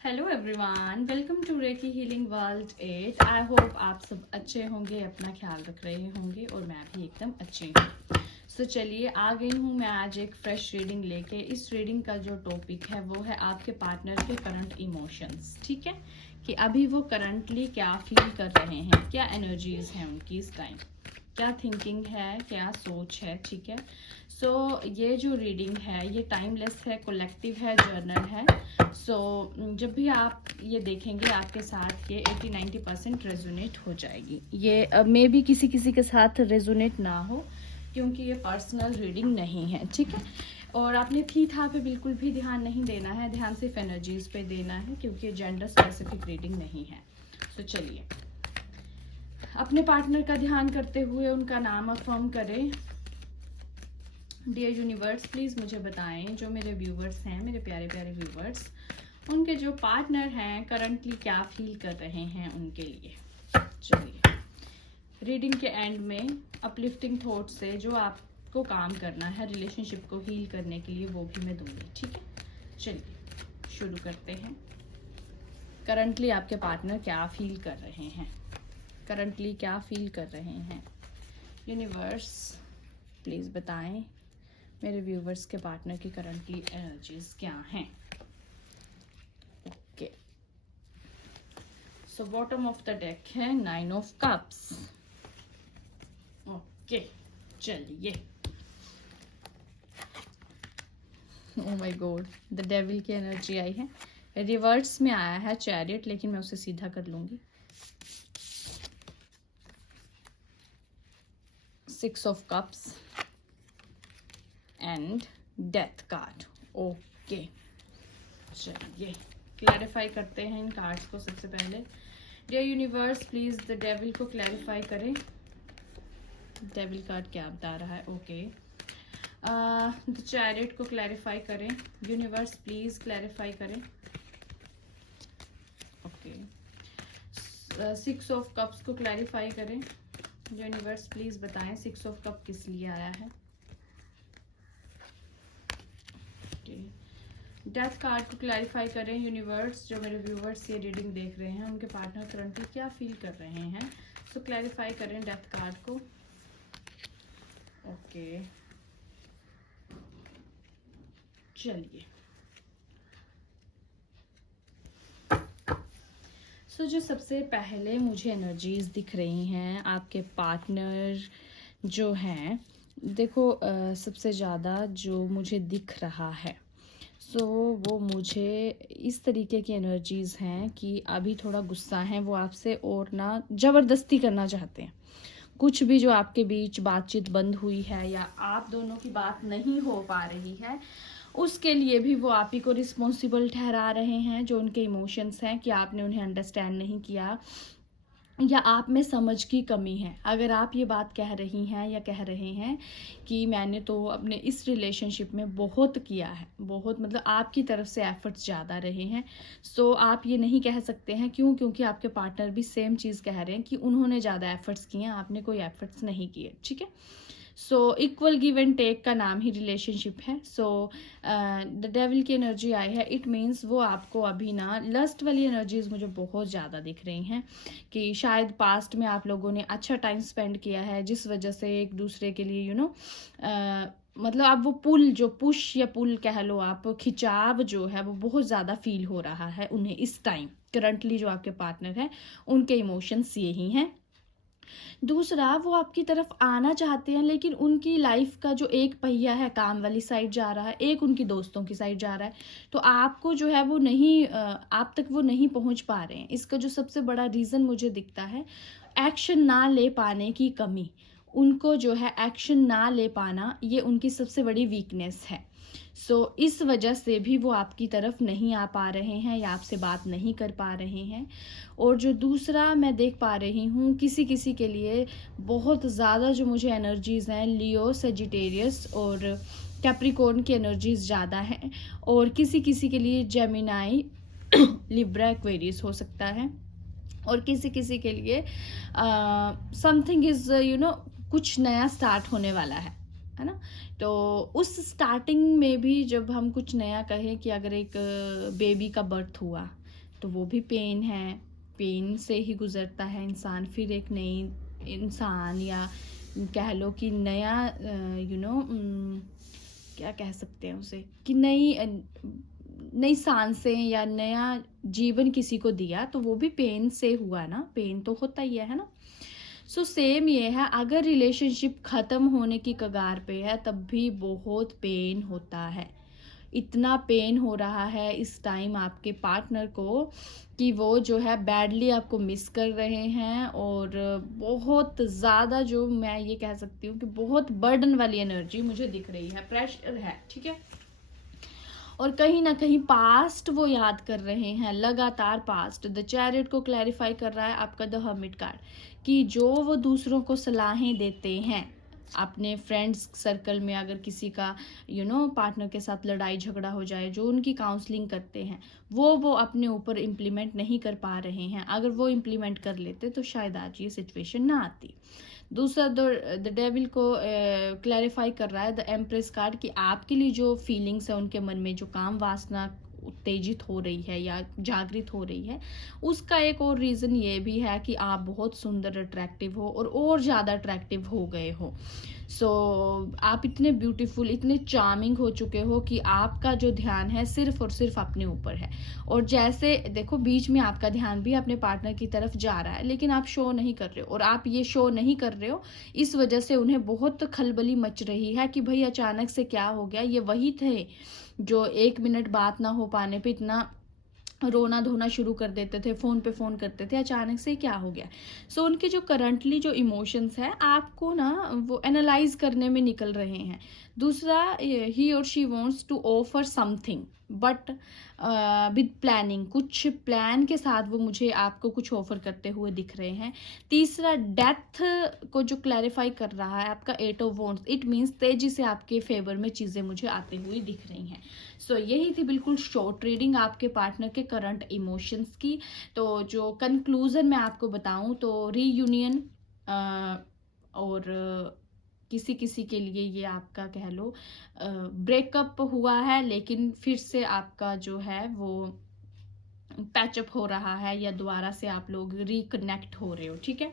Hello everyone, welcome to reiki healing world 8। I hope आप सब अच्छे होंगे, अपना ख्याल रख रहे होंगे और मैं भी एकदम अच्छी हूँ। सो चलिए, आ गई हूँ मैं आज एक फ्रेश रीडिंग लेके। इस रीडिंग का जो टॉपिक है वो है आपके पार्टनर के करंट इमोशंस। ठीक है, कि अभी वो करंटली क्या फील कर रहे हैं, क्या एनर्जीज हैं उनकी इस टाइम, क्या थिंकिंग है, क्या सोच है। ठीक है, सो ये जो रीडिंग है ये टाइमलेस है, कलेक्टिव है, जर्नल है। सो जब भी आप ये देखेंगे आपके साथ ये 80-90% रेजोनेट हो जाएगी। ये मे भी किसी किसी के साथ रेजोनेट ना हो, क्योंकि ये पर्सनल रीडिंग नहीं है। ठीक है, और आपने थी था पे बिल्कुल भी ध्यान नहीं देना है, ध्यान सिर्फ एनर्जीज पे देना है, क्योंकि जेंडर स्पेसिफिक रीडिंग नहीं है। सो चलिए, अपने पार्टनर का ध्यान करते हुए उनका नाम अफर्म करें। डियर यूनिवर्स, प्लीज मुझे बताएं, जो मेरे व्यूवर्स हैं, मेरे प्यारे प्यारे व्यूवर्स, उनके जो पार्टनर हैं करंटली क्या फील कर रहे हैं उनके लिए। चलिए, रीडिंग के एंड में अपलिफ्टिंग थॉट से जो आपको काम करना है रिलेशनशिप को हील करने के लिए वो भी मैं दूंगी। ठीक है, चलिए शुरू करते हैं। करंटली आपके पार्टनर क्या फील कर रहे हैं, करंटली क्या फील कर रहे हैं। यूनिवर्स प्लीज बताएं मेरे व्यूवर्स के पार्टनर की करंटली एनर्जीज क्या हैं। Okay, so bottom of the deck है 9 ऑफ कप्स। ओके, चलिए। Oh my God, the devil की एनर्जी आई है। रिवर्स में आया है चैरियट, लेकिन मैं उसे सीधा कर लूंगी। 6 of cups and death card. Okay, चलिए क्लैरिफाई करते हैं इन कार्ड्स को। सबसे पहले dear universe, please the devil को क्लैरिफाई करें। डेविल कार्ड क्या बता रहा है। ओके, द चैरियट को क्लैरिफाई करें। यूनिवर्स प्लीज क्लैरिफाई करें। ओके, 6 ऑफ कप्स को क्लैरिफाई करें। यूनिवर्स प्लीज बताएं 6 ऑफ कप किस लिए आया है। डेथ कार्ड को क्लैरिफाई करें। यूनिवर्स, जो मेरे व्यूवर्स ये रीडिंग देख रहे हैं उनके पार्टनर करंटली क्या फील कर रहे हैं, सो क्लैरिफाई करें डेथ कार्ड को। ओके, चलिए। सो जो सबसे पहले मुझे एनर्जीज दिख रही हैं आपके पार्टनर जो हैं, देखो सबसे ज़्यादा जो मुझे दिख रहा है सो वो मुझे इस तरीके की एनर्जीज हैं कि अभी थोड़ा गुस्सा है वो आपसे, और ना ज़बरदस्ती करना चाहते हैं। कुछ भी जो आपके बीच बातचीत बंद हुई है या आप दोनों की बात नहीं हो पा रही है, उसके लिए भी वो आप ही को रिस्पॉन्सिबल ठहरा रहे हैं। जो उनके इमोशंस हैं कि आपने उन्हें अंडरस्टैंड नहीं किया या आप में समझ की कमी है। अगर आप ये बात कह रही हैं या कह रहे हैं कि मैंने तो अपने इस रिलेशनशिप में बहुत किया है, बहुत मतलब आपकी तरफ से एफर्ट्स ज़्यादा रहे हैं, सो आप ये नहीं कह सकते हैं। क्यों? क्योंकि आपके पार्टनर भी सेम चीज़ कह रहे हैं कि उन्होंने ज़्यादा एफर्ट्स किए हैं, आपने कोई एफर्ट्स नहीं किए। ठीक है, so equal give and take का नाम ही रिलेशनशिप है। सो द डेविल की एनर्जी आई है, इट मीन्स वो आपको अभी ना लस्ट वाली एनर्जीज मुझे बहुत ज़्यादा दिख रही हैं कि शायद पास्ट में आप लोगों ने अच्छा टाइम स्पेंड किया है, जिस वजह से एक दूसरे के लिए मतलब आप वो पुल, जो पुश या पुल कह लो आप, खिंचाव जो है वो बहुत ज़्यादा फील हो रहा है उन्हें इस टाइम। करंटली जो आपके पार्टनर हैं उनके इमोशंस यही हैं। दूसरा, वो आपकी तरफ आना चाहते हैं, लेकिन उनकी लाइफ का जो एक पहिया है काम वाली साइड जा रहा है, एक उनकी दोस्तों की साइड जा रहा है, तो आपको जो है वो नहीं आप तक वो नहीं पहुंच पा रहे हैं। इसका जो सबसे बड़ा रीज़न मुझे दिखता है, एक्शन ना ले पाने की कमी। उनको जो है एक्शन ना ले पाना, ये उनकी सबसे बड़ी वीकनेस है। सो इस वजह से भी वो आपकी तरफ नहीं आ पा रहे हैं या आपसे बात नहीं कर पा रहे हैं। और जो दूसरा मैं देख पा रही हूँ, किसी किसी के लिए बहुत ज़्यादा जो मुझे एनर्जीज़ हैं, लियो, सेजिटेरियस और कैप्रिकॉर्न की एनर्जीज़ ज़्यादा हैं, और किसी किसी के लिए जेमिनाई, लिब्रा, एक्वेरियस हो सकता है, और किसी किसी के लिए समथिंग इज़ कुछ नया स्टार्ट होने वाला है ना। तो उस स्टार्टिंग में भी जब हम कुछ नया कहें कि अगर एक बेबी का बर्थ हुआ तो वो भी पेन है, पेन से ही गुजरता है इंसान, फिर एक नई इंसान या कह लो कि नया क्या कह सकते हैं उसे, कि नई सांसें या नया जीवन किसी को दिया, तो वो भी पेन से हुआ ना, पेन तो होता ही है ना। सो सेम ये है, अगर रिलेशनशिप खत्म होने की कगार पे है तब भी बहुत पेन होता है। इतना पेन हो रहा है इस टाइम आपके पार्टनर को कि वो जो है बैडली आपको मिस कर रहे हैं, और बहुत ज़्यादा, जो मैं ये कह सकती हूँ कि बहुत बर्डन वाली एनर्जी मुझे दिख रही है, प्रेशर है, ठीक है। और कहीं ना कहीं पास्ट वो याद कर रहे हैं, लगातार पास्ट। द चैरियट को क्लैरिफाई कर रहा है आपका द हर्मिट कार्ड, कि जो वो दूसरों को सलाहें देते हैं अपने फ्रेंड्स सर्कल में, अगर किसी का पार्टनर के साथ लड़ाई झगड़ा हो जाए, जो उनकी काउंसलिंग करते हैं, वो अपने ऊपर इम्प्लीमेंट नहीं कर पा रहे हैं। अगर वो इम्प्लीमेंट कर लेते तो शायद आज ये सिचुएशन ना आती। दूसरा द डेविल को क्लैरिफाई कर रहा है द एम्प्रेस कार्ड, कि आपके लिए जो फीलिंग्स है उनके मन में, जो काम वासना उत्तेजित हो रही है या जागृत हो रही है, उसका एक और रीज़न ये भी है कि आप बहुत सुंदर अट्रैक्टिव हो और ज़्यादा अट्रैक्टिव हो गए हो। सो आप इतने ब्यूटीफुल, इतने चार्मिंग हो चुके हो कि आपका जो ध्यान है सिर्फ और सिर्फ अपने ऊपर है। और जैसे देखो, बीच में आपका ध्यान भी अपने पार्टनर की तरफ जा रहा है, लेकिन आप शो नहीं कर रहे हो, और आप ये शो नहीं कर रहे हो, इस वजह से उन्हें बहुत खलबली मच रही है कि भाई अचानक से क्या हो गया। ये वही थे जो 1 मिनट बात ना हो पाने पे इतना रोना धोना शुरू कर देते थे, फोन पे फोन करते थे, अचानक से क्या हो गया। सो उनके जो करंटली जो इमोशंस है आपको ना वो एनालाइज करने में निकल रहे हैं। दूसरा, ही और she wants to offer something but with planning, कुछ प्लान के साथ वो मुझे आपको कुछ ऑफर करते हुए दिख रहे हैं। तीसरा, डेथ को जो क्लैरिफाई कर रहा है आपका 8 ऑफ वॉन्ड्स, इट मीन्स तेजी से आपके फेवर में चीज़ें मुझे आती हुई दिख रही हैं। सो यही थी बिल्कुल शॉर्ट रीडिंग आपके पार्टनर के करंट इमोशंस की। तो जो कंक्लूजन मैं आपको बताऊं तो रीयूनियन, और किसी किसी के लिए ये आपका कह लो ब्रेकअप हुआ है, लेकिन फिर से आपका जो है वो पैचअप हो रहा है, या दोबारा से आप लोग रिकनेक्ट हो रहे हो, ठीक है।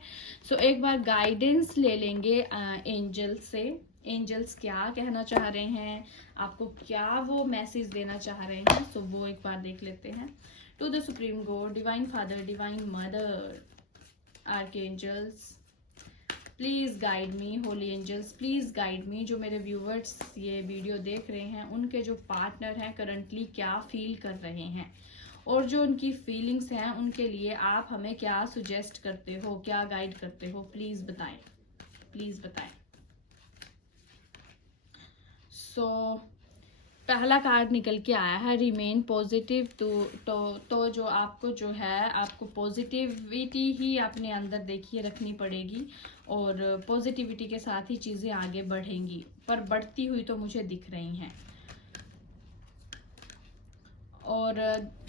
सो एक बार गाइडेंस ले लेंगे एंजल से। एंजल्स क्या कहना चाह रहे हैं, आपको क्या वो मैसेज देना चाह रहे हैं, सो वो एक बार देख लेते हैं। To the supreme God, divine father, divine mother, archangels, please guide me. Holy angels, please guide me. जो मेरे व्यूवर्स ये वीडियो देख रहे हैं, उनके जो पार्टनर हैं करंटली क्या फील कर रहे हैं, और जो उनकी फीलिंग्स हैं उनके लिए आप हमें क्या सुजेस्ट करते हो, क्या गाइड करते हो, प्लीज़ बताएं, प्लीज़ बताएं। सो पहला कार्ड निकल के आया है रिमेन पॉजिटिव। तो जो आपको जो है, आपको पॉजिटिविटी ही अपने अंदर देखिए रखनी पड़ेगी, और पॉजिटिविटी के साथ ही चीज़ें आगे बढ़ेंगी, पर बढ़ती हुई तो मुझे दिख रही हैं। और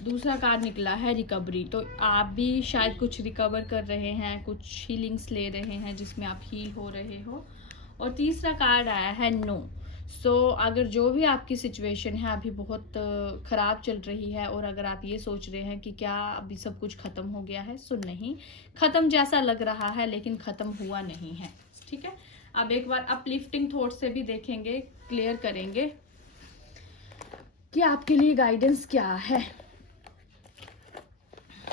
दूसरा कार्ड निकला है रिकवरी, तो आप भी शायद कुछ रिकवर कर रहे हैं, कुछ हीलिंग्स ले रहे हैं जिसमें आप हील हो रहे हो। और तीसरा कार्ड आया है नो। सो अगर जो भी आपकी सिचुएशन है अभी बहुत ख़राब चल रही है, और अगर आप ये सोच रहे हैं कि क्या अभी सब कुछ ख़त्म हो गया है, सो नहीं, ख़त्म जैसा लग रहा है लेकिन ख़त्म हुआ नहीं है, ठीक है। अब एक बार अपलिफ्टिंग थॉट से भी देखेंगे, क्लियर करेंगे कि आपके लिए गाइडेंस क्या है।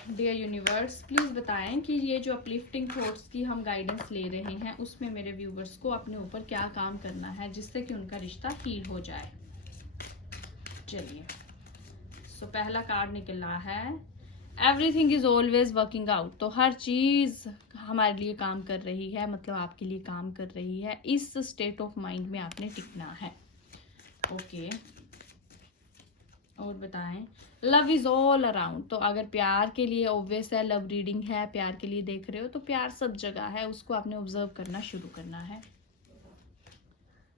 डियर यूनिवर्स, प्लीज़ बताएं कि ये जो अपलिफ्टिंग थॉट्स की हम गाइडेंस ले रहे हैं, उसमें मेरे व्यूवर्स को अपने ऊपर क्या काम करना है जिससे कि उनका रिश्ता हील हो जाए। चलिए, सो पहला कार्ड निकला है everything is always working out. तो हर चीज़ हमारे लिए काम कर रही है, मतलब आपके लिए काम कर रही है। इस स्टेट ऑफ माइंड में आपने टिकना है, ओके। और बताएं, लव इज ऑल अराउंड। तो अगर प्यार के लिए ऑब्वियस है, लव रीडिंग है, प्यार के लिए देख रहे हो, तो प्यार सब जगह है, उसको आपने ऑब्जर्व करना शुरू करना है।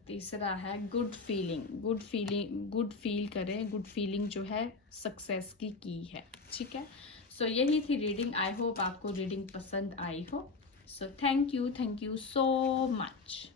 तीसरा है good feeling, good feeling, good feel करें, गुड फीलिंग जो है सक्सेस की है, ठीक है। सो यही थी रीडिंग। आई होप आपको रीडिंग पसंद आई हो। So thank you so much.